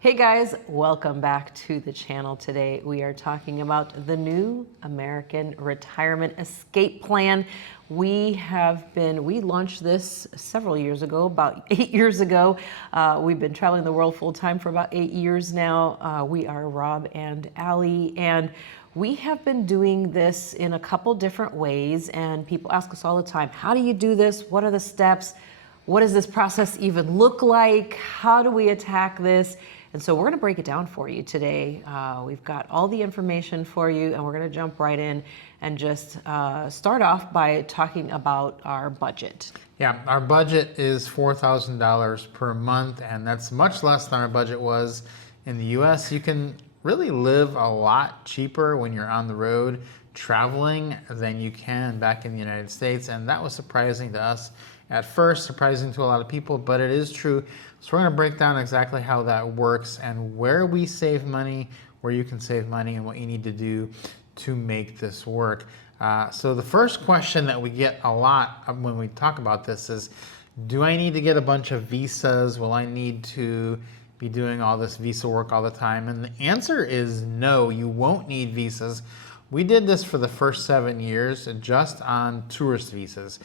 Hey guys, welcome back to the channel. Today we are talking about the new American Retirement Escape Plan. We launched this several years ago, about 8 years ago. We've been traveling the world full time for about 8 years now. We are Rob and Allie, and we have been doing this in a couple different ways, and people ask us all the time, how do you do this? What are the steps? What does this process even look like? How do we attack this? And so we're going to break it down for you today. We've got all the information for you, and we're going to jump right in and just start off by talking about our budget. Yeah, our budget is $4,000 per month, and that's much less than our budget was in the US. You can really live a lot cheaper when you're on the road traveling than you can back in the United States, and that was surprising to us at first, surprising to a lot of people, but it is true. So we're going to break down exactly how that works and where we save money, where you can save money, and what you need to do to make this work. So the first question that we get a lot when we talk about this is, do I need to get a bunch of visas? Will I need to be doing all this visa work all the time? And the answer is no, you won't need visas. We did this for the first 7 years just on tourist visas,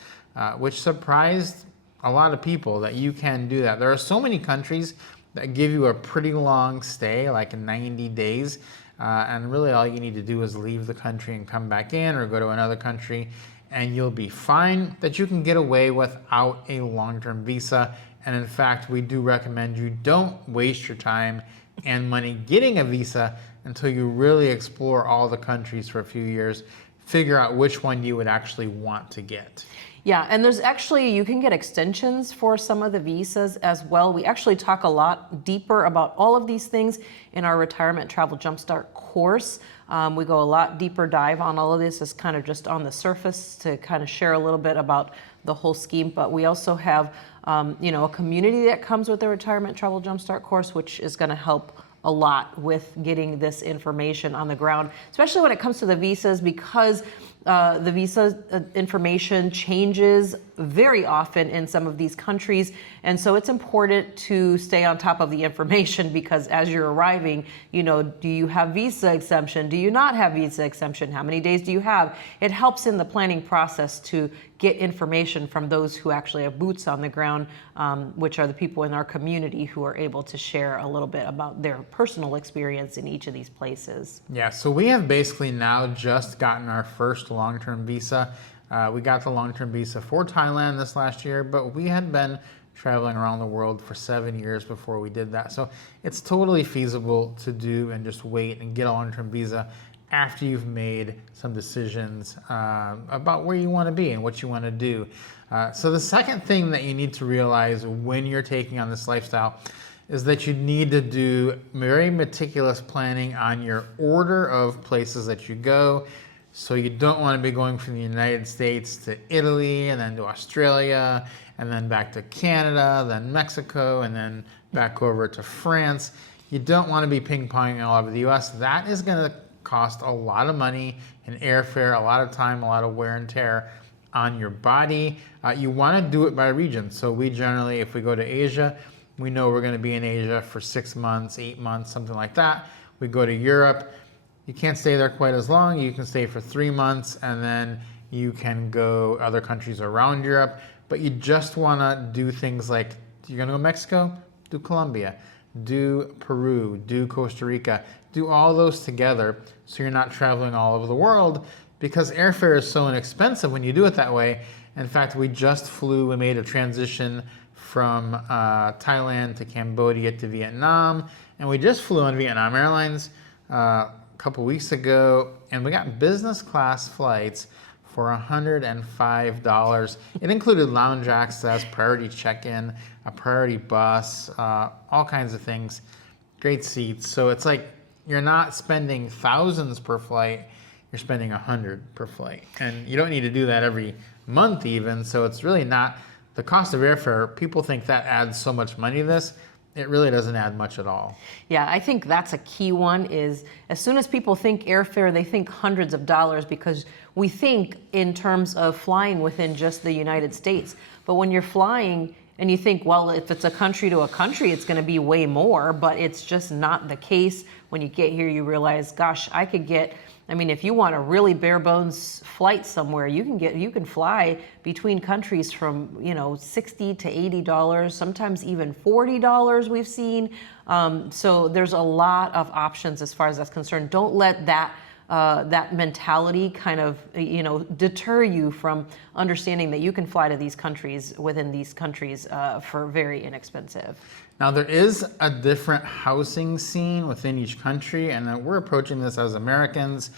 which surprised a lot of people that you can do that. There are so many countries that give you a pretty long stay, like 90 days, and really all you need to do is leave the country and come back in or go to another country and you'll be fine, that you can get away without a long-term visa. And in fact, we do recommend you don't waste your time and money getting a visa until you really explore all the countries for a few years, figure out which one you would actually want to get. Yeah, and there's actually, you can get extensions for some of the visas as well. We actually talk a lot deeper about all of these things in our Retirement Travel Jumpstart course. We go a lot deeper dive on all of this. It's kind of just on the surface to kind of share a little bit about the whole scheme, but we also have a community that comes with the Retirement Travel Jumpstart course, which is going to help a lot with getting this information on the ground, especially when it comes to the visas, because the visa information changes very often in some of these countries. And so it's important to stay on top of the information, because as you're arriving, do you have visa exemption? Do you not have visa exemption? How many days do you have? It helps in the planning process to get information from those who actually have boots on the ground, which are the people in our community who are able to share a little bit about their personal experience in each of these places. Yeah, so we have basically now just gotten our first long-term visa. We got the long-term visa for Thailand this last year, but we had been traveling around the world for 7 years before we did that. So it's totally feasible to do and just wait and get a long-term visa after you've made some decisions about where you want to be and what you want to do. So the second thing that you need to realize when you're taking on this lifestyle is that you need to do very meticulous planning on your order of places that you go. So you don't want to be going from the United States to Italy and then to Australia and then back to Canada, then Mexico, and then back over to France. You don't want to be ping-ponging all over the US. That is going to cost a lot of money in airfare, a lot of time, a lot of wear and tear on your body. You want to do it by region. So we generally, if we go to Asia, we know we're going to be in Asia for 6 months, 8 months, something like that. We go to Europe. You can't stay there quite as long. You can stay for 3 months, and then you can go other countries around Europe. But you just want to do things like, you're going to go to Mexico? Do Colombia. Do Peru. Do Costa Rica. Do all those together so you're not traveling all over the world, because airfare is so inexpensive when you do it that way. In fact, we made a transition from Thailand to Cambodia to Vietnam, and we just flew on Vietnam Airlines a couple weeks ago, and we got business class flights for $105. It included lounge access, priority check-in, a priority bus, all kinds of things, great seats. So it's like you're not spending thousands per flight, you're spending 100 per flight. And you don't need to do that every month even, so it's really not the cost of airfare. People think that adds so much money to this. It really doesn't add much at all. Yeah, I think that's a key one, is as soon as people think airfare, they think hundreds of dollars, because we think in terms of flying within just the United States. But when you're flying And you think, well, if it's a country to a country, it's going to be way more, but it's just not the case. When you get here, you realize, gosh, I could get, I mean, if you want a really bare bones flight somewhere, you can fly between countries from, $60 to $80, sometimes even $40 we've seen. So there's a lot of options as far as that's concerned. Don't let that mentality kind of, deter you from understanding that you can fly to these countries within these countries for very inexpensive. Now, there is a different housing scene within each country, and we're approaching this as Americans,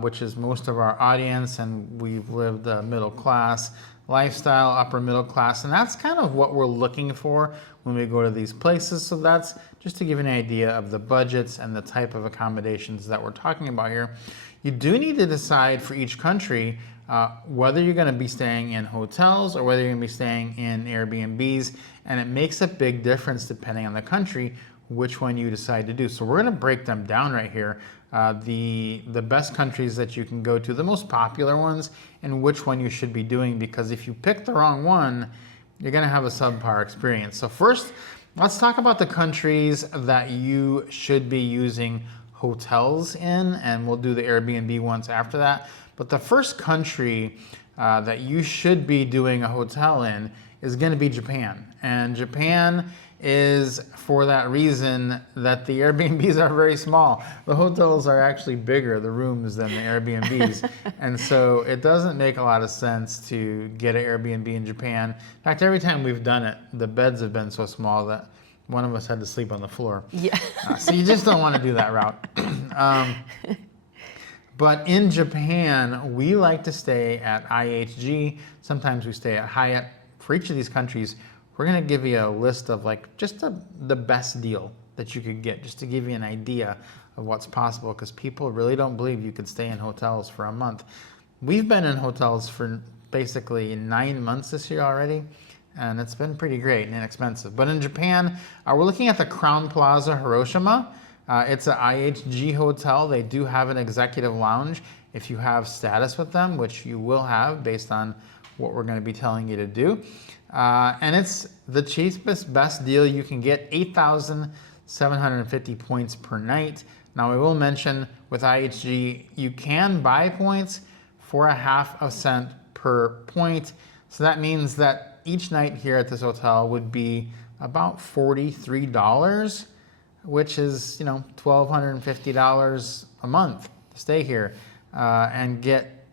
which is most of our audience, and we've lived a middle class lifestyle, upper middle class, and that's kind of what we're looking for when we go to these places. So that's just to give you an idea of the budgets and the type of accommodations that we're talking about here. You do need to decide for each country whether you're going to be staying in hotels or whether you're going to be staying in Airbnbs, and it makes a big difference depending on the country which one you decide to do. So we're going to break them down right here. The best countries that you can go to, the most popular ones, and which one you should be doing, because if you pick the wrong one, you're going to have a subpar experience. So first, let's talk about the countries that you should be using hotels in, and we'll do the Airbnb ones after that. But the first country that you should be doing a hotel in is going to be Japan. And Japan is for that reason that the Airbnbs are very small. The hotels are actually bigger, the rooms, than the Airbnbs. And so it doesn't make a lot of sense to get an Airbnb in Japan. In fact, every time we've done it, the beds have been so small that one of us had to sleep on the floor. Yeah. So you just don't want to do that route. But in Japan, we like to stay at IHG. Sometimes we stay at Hyatt. For each of these countries, we're going to give you a list of just the best deal that you could get, just to give you an idea of what's possible, because people really don't believe you could stay in hotels for a month. We've been in hotels for basically 9 months this year already, and it's been pretty great and inexpensive. But in Japan, we're looking at the Crowne Plaza Hiroshima. It's an IHG hotel. They do have an executive lounge if you have status with them, which you will have based on what we're going to be telling you to do. And it's the cheapest, best deal you can get, 8,750 points per night. Now, I will mention with IHG, you can buy points for 1/2 cent per point. So that means that each night here at this hotel would be about $43, which is, $1,250 a month to stay here and get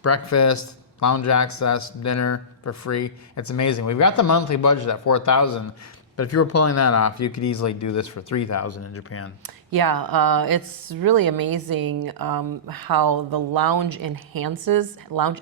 breakfast, lounge access, dinner for free. It's amazing. We've got the monthly budget at $4,000, but if you were pulling that off, you could easily do this for $3,000 in Japan. Yeah, it's really amazing how the lounge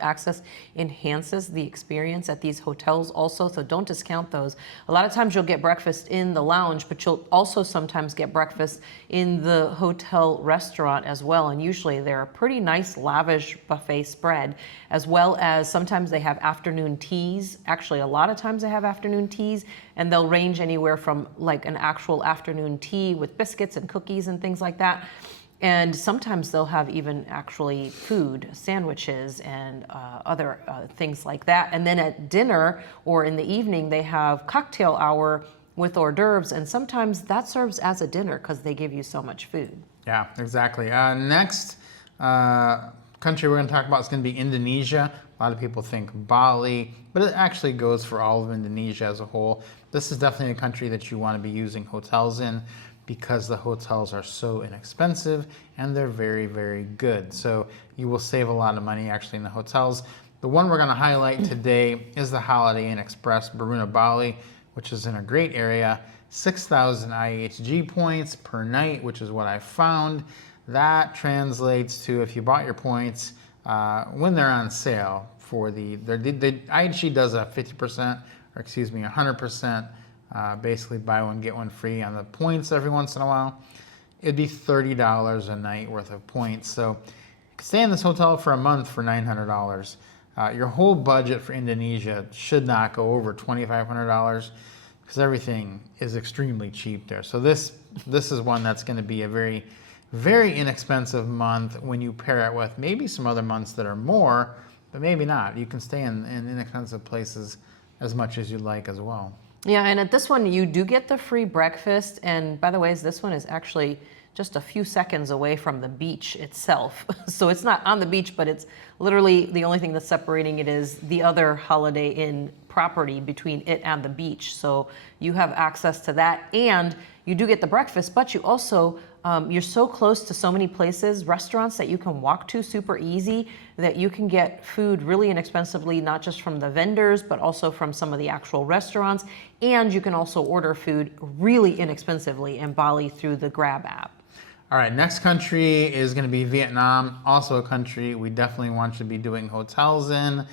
access enhances the experience at these hotels also, so don't discount those. A lot of times you'll get breakfast in the lounge, but you'll also sometimes get breakfast in the hotel restaurant as well, and usually they're a pretty nice lavish buffet spread, as well as sometimes they have afternoon teas. Actually, a lot of times they have afternoon teas, and they'll range anywhere from an actual afternoon tea with biscuits and cookies and things like that. And sometimes they'll have even actually food, sandwiches, and other things like that. And then at dinner or in the evening, they have cocktail hour with hors d'oeuvres, and sometimes that serves as a dinner because they give you so much food. Yeah, exactly. Next country we're going to talk about is going to be Indonesia. A lot of people think Bali, but it actually goes for all of Indonesia as a whole. This is definitely a country that you want to be using hotels in, because the hotels are so inexpensive and they're very, very good. So you will save a lot of money actually in the hotels. The one we're going to highlight today is the Holiday Inn Express Baruna Bali, which is in a great area. 6,000 IHG points per night, which is what I found. That translates to, if you bought your points when they're on sale for the IHG does a 50%, or excuse me, 100%. Basically buy one, get one free on the points every once in a while. It'd be $30 a night worth of points. So you can stay in this hotel for a month for $900. Your whole budget for Indonesia should not go over $2,500 because everything is extremely cheap there. So this is one that's going to be a very, very inexpensive month when you pair it with maybe some other months that are more, but maybe not. You can stay in inexpensive places as much as you'd like as well. Yeah, and at this one, you do get the free breakfast. And by the way, this one is actually just a few seconds away from the beach itself. So it's not on the beach, but it's literally the only thing that's separating it is the other Holiday Inn property between it and the beach. So you have access to that, and you do get the breakfast, but you also, you're so close to so many places, restaurants that you can walk to super easy, that you can get food really inexpensively, not just from the vendors, but also from some of the actual restaurants. And you can also order food really inexpensively in Bali through the Grab app. All right, next country is going to be Vietnam, also a country we definitely want you to be doing hotels in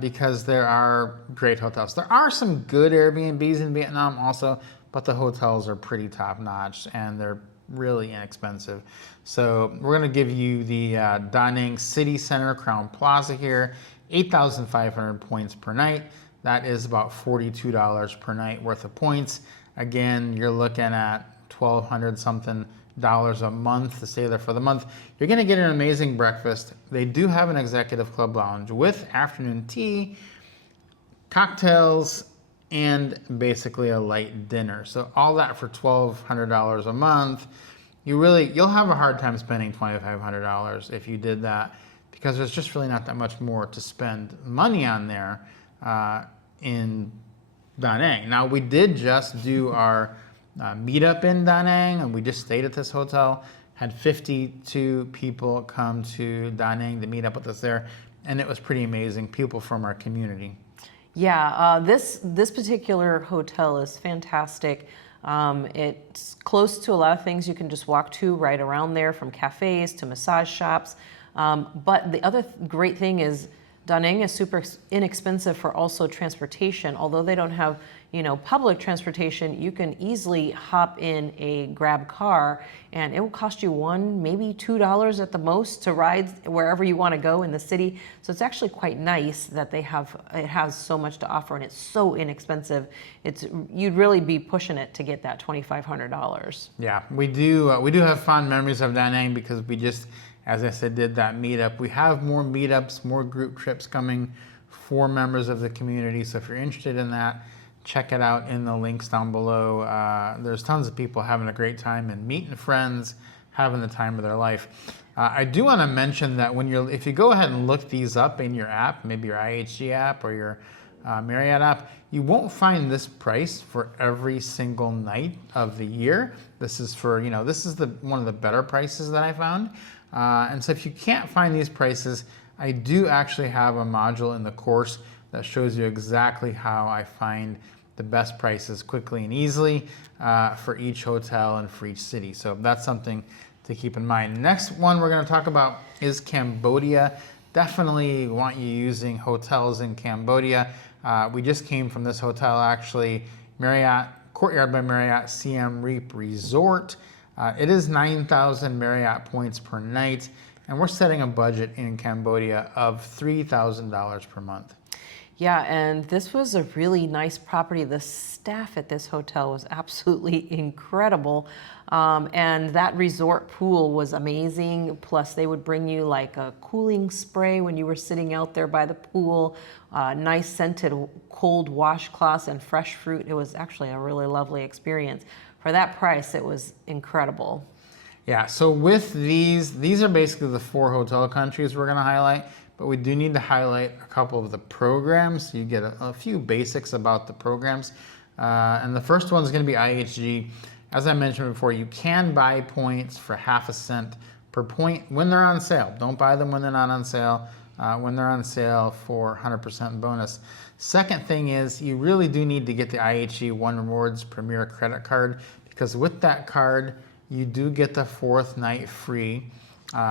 because there are great hotels. There are some good Airbnbs in Vietnam also, but the hotels are pretty top notch and they're really inexpensive. So we're going to give you the Da Nang City Center Crown Plaza here, 8,500 points per night. That is about $42 per night worth of points. Again, you're looking at $1,200 something a month to stay there for the month. You're going to get an amazing breakfast. They do have an executive club lounge with afternoon tea, cocktails, and basically a light dinner. So all that for $1,200 a month. You'll have a hard time spending $2,500 if you did that, because there's just really not that much more to spend money on there in Da Nang. Now, we did just do our meetup in Da Nang, and we just stayed at this hotel. Had 52 people come to Da Nang to meet up with us there, and it was pretty amazing. People from our community. Yeah, this particular hotel is fantastic. It's close to a lot of things you can just walk to right around there, from cafes to massage shops. But the other great thing is Da Nang is super inexpensive for also transportation. Although they don't have, public transportation, you can easily hop in a Grab car, and it will cost you $1, maybe $2 at the most to ride wherever you want to go in the city. So it's actually quite nice that it has so much to offer, and it's so inexpensive. You'd really be pushing it to get that $2,500. Yeah, we do have fond memories of Da Nang because we just, as I said, did that meetup. We have more meetups, more group trips coming for members of the community. So if you're interested in that, check it out in the links down below. There's tons of people having a great time and meeting friends, having the time of their life. I do want to mention that if you go ahead and look these up in your app, maybe your IHG app or your Marriott app, you won't find this price for every single night of the year. This is for, this is one of the better prices that I found. And so if you can't find these prices, I do actually have a module in the course that shows you exactly how I find the best prices quickly and easily for each hotel and for each city. So that's something to keep in mind. Next one we're going to talk about is Cambodia. Definitely want you using hotels in Cambodia. We just came from this hotel, actually, Marriott, Courtyard by Marriott Siem Reap Resort. It is 9,000 Marriott points per night, and we're setting a budget in Cambodia of $3,000 per month. Yeah, and this was a really nice property. The staff at this hotel was absolutely incredible. And that resort pool was amazing. Plus, they would bring you like a cooling spray when you were sitting out there by the pool, nice scented cold washcloths and fresh fruit. It was actually a really lovely experience. For that price, it was incredible. Yeah, so with these are basically the 4 hotel countries we're going to highlight. But we do need to highlight a couple of the programs. So you get a few basics about the programs. And the first one is going to be IHG. As I mentioned before, you can buy points for half a cent per point when they're on sale. Don't buy them when they're not on sale. When they're on sale for 100% bonus. Second thing is you really do need to get the IHG One Rewards Premier Credit Card, because with that card, you do get the 4th night free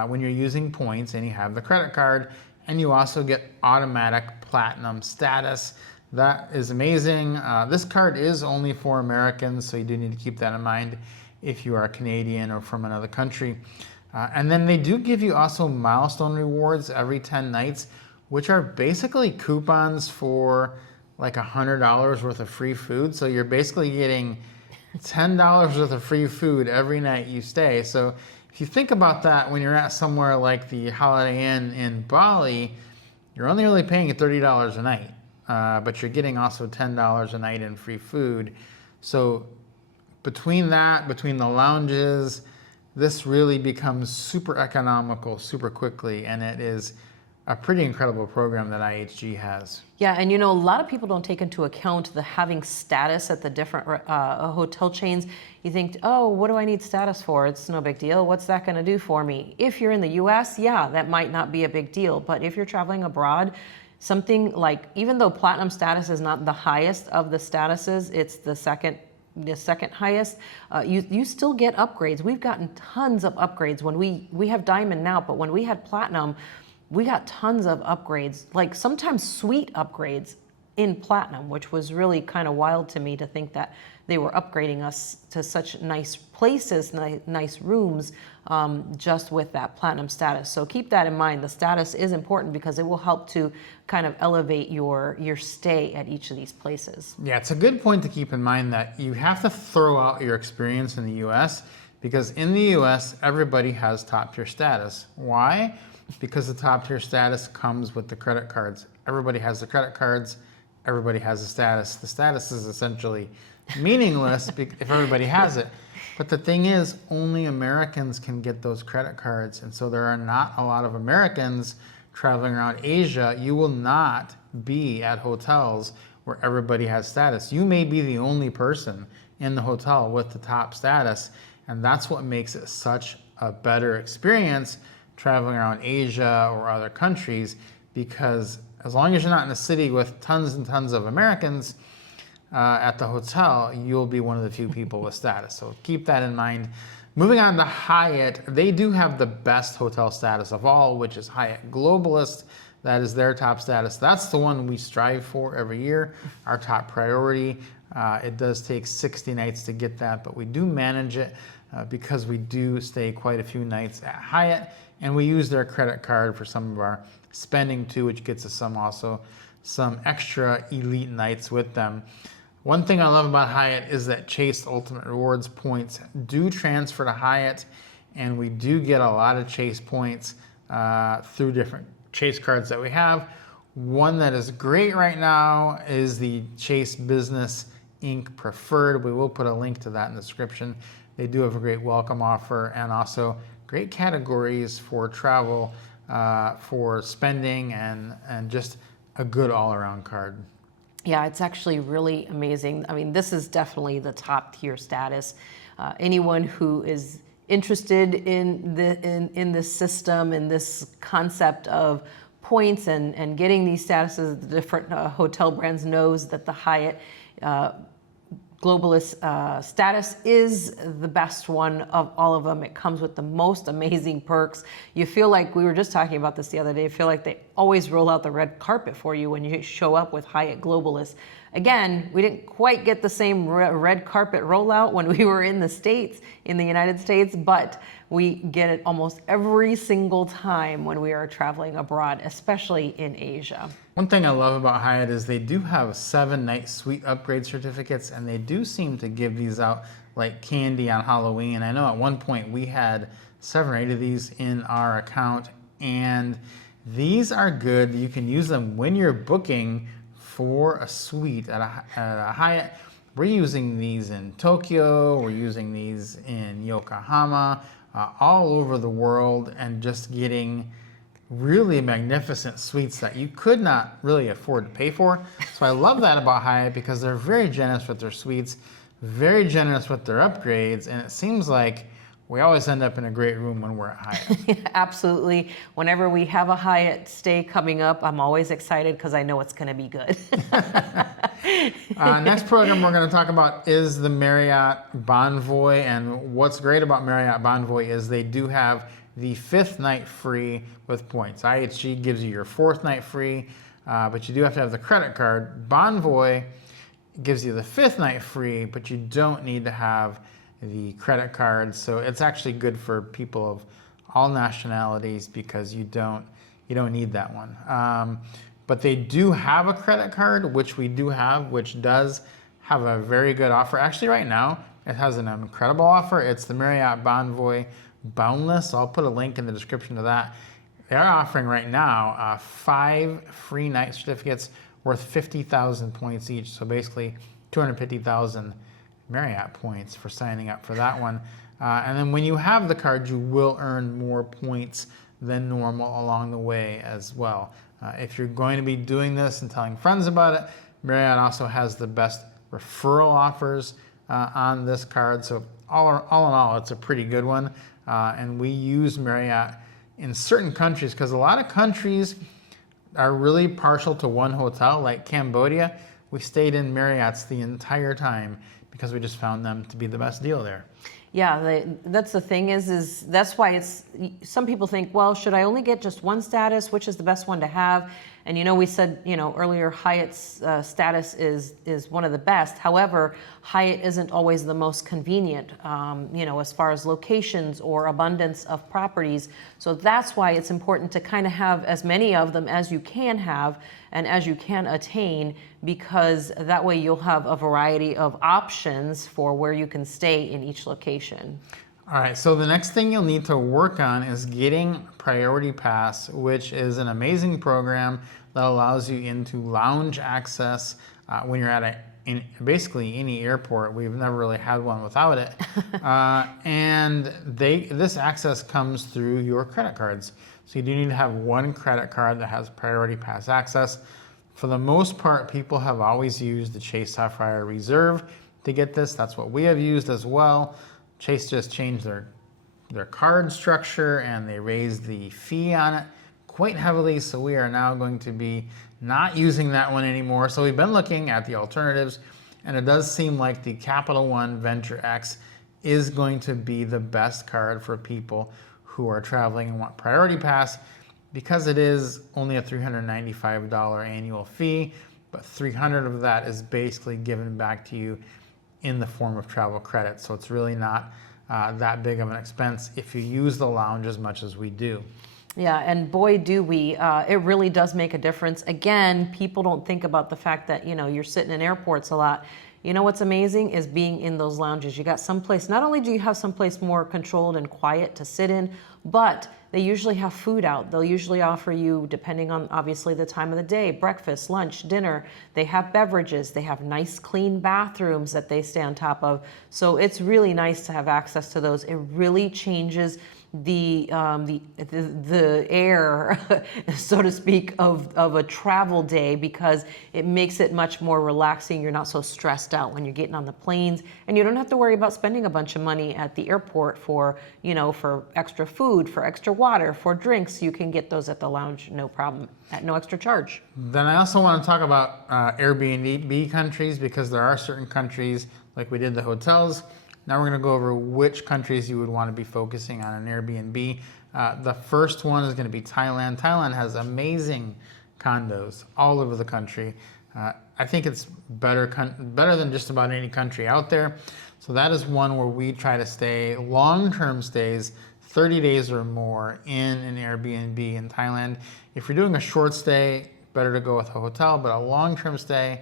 when you're using points and you have the credit card. And you also get automatic platinum status. That is amazing. This card is only for Americans, so you do need to keep that in mind if you are Canadian or from another country. And then they do give you also milestone rewards every 10 nights, which are basically coupons for like $100 worth of free food. So you're basically getting $10 worth of free food every night you stay. So if you think about that, when you're at somewhere like the Holiday Inn in Bali, you're only really paying $30 a night. but you're getting also $10 a night in free food. So between the lounges, this really becomes super economical super quickly, and it is a pretty incredible program that IHG has. Yeah, and a lot of people don't take into account the having status at the different hotel chains. You think, oh, what do I need status for? It's no big deal. What's that going to do for me? If you're in the US, yeah, that might not be a big deal. But if you're traveling abroad, something like, even though platinum status is not the highest of the statuses, it's the second highest, you still get upgrades. We've gotten tons of upgrades. When we have diamond now, but when we had platinum, we got tons of upgrades, like sometimes suite upgrades in platinum, which was really kind of wild to me to think that they were upgrading us to such nice places, nice rooms, just with that platinum status. So keep that in mind. The status is important because it will help to kind of elevate your stay at each of these places. Yeah, it's a good point to keep in mind that you have to throw out your experience in the US, because in the US, everybody has top tier status. Why? Because the top tier status comes with the credit cards. Everybody has the credit cards, everybody has the status. The status is essentially meaningless if everybody has it. But the thing is, only Americans can get those credit cards. And so there are not a lot of Americans traveling around Asia. You will not be at hotels where everybody has status. You may be the only person in the hotel with the top status. And that's what makes it such a better experience traveling around Asia or other countries, because as long as you're not in a city with tons and tons of Americans at the hotel, you'll be one of the few people with status. So keep that in mind. Moving on to Hyatt, they do have the best hotel status of all, which is Hyatt Globalist. That is their top status. That's the one we strive for every year, our top priority. It does take 60 nights to get that, but we do manage it because we do stay quite a few nights at Hyatt. And we use their credit card for some of our spending too, which gets us some extra elite nights with them. One thing I love about Hyatt is that Chase Ultimate Rewards points do transfer to Hyatt, and we do get a lot of Chase points through different Chase cards that we have. One that is great right now is the Chase Business Inc. Preferred. We will put a link to that in the description. They do have a great welcome offer, and also great categories for travel, for spending, and just a good all-around card. Yeah, it's actually really amazing. I mean, this is definitely the top tier status. Anyone who is interested in this system and this concept of points and getting these statuses, the different hotel brands, knows that the Hyatt Globalist status is the best one of all of them. It comes with the most amazing perks. You feel like, we were just talking about this the other day, I feel like they always roll out the red carpet for you when you show up with Hyatt Globalist. Again, we didn't quite get the same red carpet rollout when we were in the States, in the United States, but we get it almost every single time when we are traveling abroad, especially in Asia. One thing I love about Hyatt is they do have 7-night suite upgrade certificates, and they do seem to give these out like candy on Halloween. I know at one point we had 7 or 8 of these in our account, and these are good. You can use them when you're booking for a suite at a Hyatt. We're using these in Tokyo, we're using these in Yokohama, all over the world, and just getting really magnificent suites that you could not really afford to pay for. So I love that about Hyatt, because they're very generous with their suites, very generous with their upgrades, and it seems like we always end up in a great room when we're at Hyatt. Absolutely. Whenever we have a Hyatt stay coming up, I'm always excited because I know it's going to be good. Next program we're going to talk about is the Marriott Bonvoy. And what's great about Marriott Bonvoy is they do have the 5th night free with points. IHG gives you your 4th night free, but you do have to have the credit card. Bonvoy gives you the 5th night free, but you don't need to have the credit card. So it's actually good for people of all nationalities, because you don't need that one. But they do have a credit card, which we do have, which does have a very good offer. Actually, right now, it has an incredible offer. It's the Marriott Bonvoy Boundless. So I'll put a link in the description to that. They're offering right now 5 free night certificates worth 50,000 points each. So basically 250,000 Marriott points for signing up for that one. And then when you have the card, you will earn more points than normal along the way as well. If you're going to be doing this and telling friends about it, Marriott also has the best referral offers on this card. So all in all, it's a pretty good one. And we use Marriott in certain countries because a lot of countries are really partial to one hotel, like Cambodia. We stayed in Marriott's the entire time because we just found them to be the best deal there. Yeah, that's the thing is that's why it's, some people think, well, should I only get just one status? Which is the best one to have? And we said, earlier, Hyatt's status is one of the best. However, Hyatt isn't always the most convenient, as far as locations or abundance of properties. So that's why it's important to kind of have as many of them as you can have and as you can attain, because that way you'll have a variety of options for where you can stay in each location. All right, so the next thing you'll need to work on is getting Priority Pass, which is an amazing program that allows you into lounge access when you're at basically any airport. We've never really had one without it. And this access comes through your credit cards. So you do need to have one credit card that has Priority Pass access. For the most part, people have always used the Chase Sapphire Reserve to get this. That's what we have used as well. Chase just changed their card structure and they raised the fee on it quite heavily. So we are now going to be not using that one anymore. So we've been looking at the alternatives, and it does seem like the Capital One Venture X is going to be the best card for people who are traveling and want Priority Pass, because it is only a $395 annual fee, but $300 of that is basically given back to you in the form of travel credit. So it's really not that big of an expense if you use the lounge as much as we do. Yeah, and boy, do we. It really does make a difference. Again, people don't think about the fact that, you're sitting in airports a lot. What's amazing is being in those lounges. You got someplace, not only do you have someplace more controlled and quiet to sit in, but they usually have food out. They'll usually offer you, depending on obviously the time of the day, breakfast, lunch, dinner. They have beverages. They have nice, clean bathrooms that they stay on top of. So it's really nice to have access to those. It really changes the air, so to speak, of a travel day, because it makes it much more relaxing. You're not so stressed out when you're getting on the planes, and you don't have to worry about spending a bunch of money at the airport for extra food, for extra water, for drinks. You can get those at the lounge, no problem, at no extra charge. Then I also want to talk about Airbnb countries, because there are certain countries, like we did the hotels. Now we're going to go over which countries you would want to be focusing on an Airbnb. The first one is going to be Thailand. Thailand has amazing condos all over the country. I think it's better than just about any country out there. So that is one where we try to stay long-term stays, 30 days or more, in an Airbnb in Thailand. If you're doing a short stay, better to go with a hotel, but a long-term stay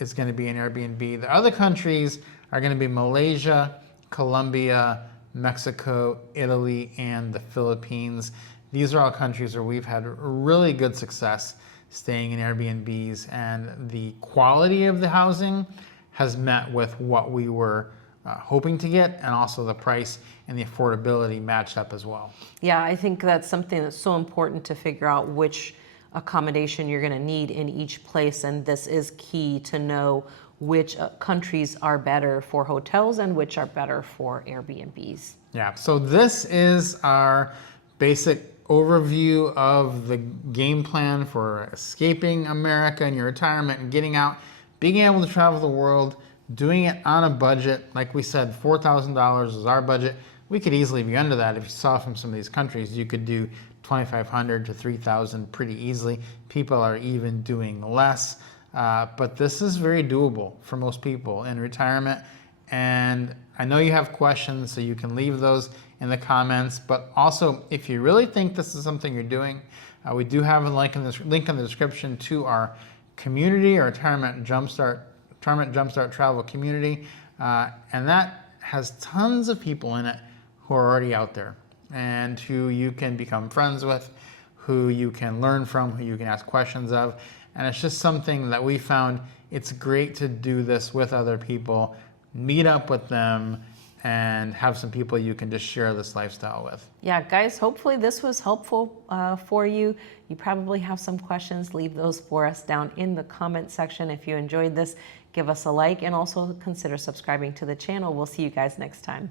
is going to be an Airbnb. The other countries are going to be Malaysia, Colombia, Mexico, Italy, and the Philippines. These are all countries where we've had really good success staying in Airbnbs, and the quality of the housing has met with what we were hoping to get, and also the price and the affordability matched up as well. Yeah, I think that's something that's so important to figure out which accommodation you're going to need in each place, and this is key to know which countries are better for hotels and which are better for Airbnbs. Yeah, so this is our basic overview of the game plan for escaping America and your retirement and getting out, being able to travel the world, doing it on a budget. Like we said, $4,000 is our budget. We could easily be under that. If you saw from some of these countries, you could do $2,500 to $3,000 pretty easily. People are even doing less. But this is very doable for most people in retirement. And I know you have questions, so you can leave those in the comments. But also, if you really think this is something you're doing, we do have a link in the description to our community, our Retirement Jumpstart Travel community. And that has tons of people in it who are already out there and who you can become friends with, who you can learn from, who you can ask questions of. And it's just something that we found it's great to do this with other people, meet up with them, and have some people you can just share this lifestyle with. Yeah, guys, hopefully this was helpful for you. You probably have some questions. Leave those for us down in the comment section. If you enjoyed this, give us a like and also consider subscribing to the channel. We'll see you guys next time.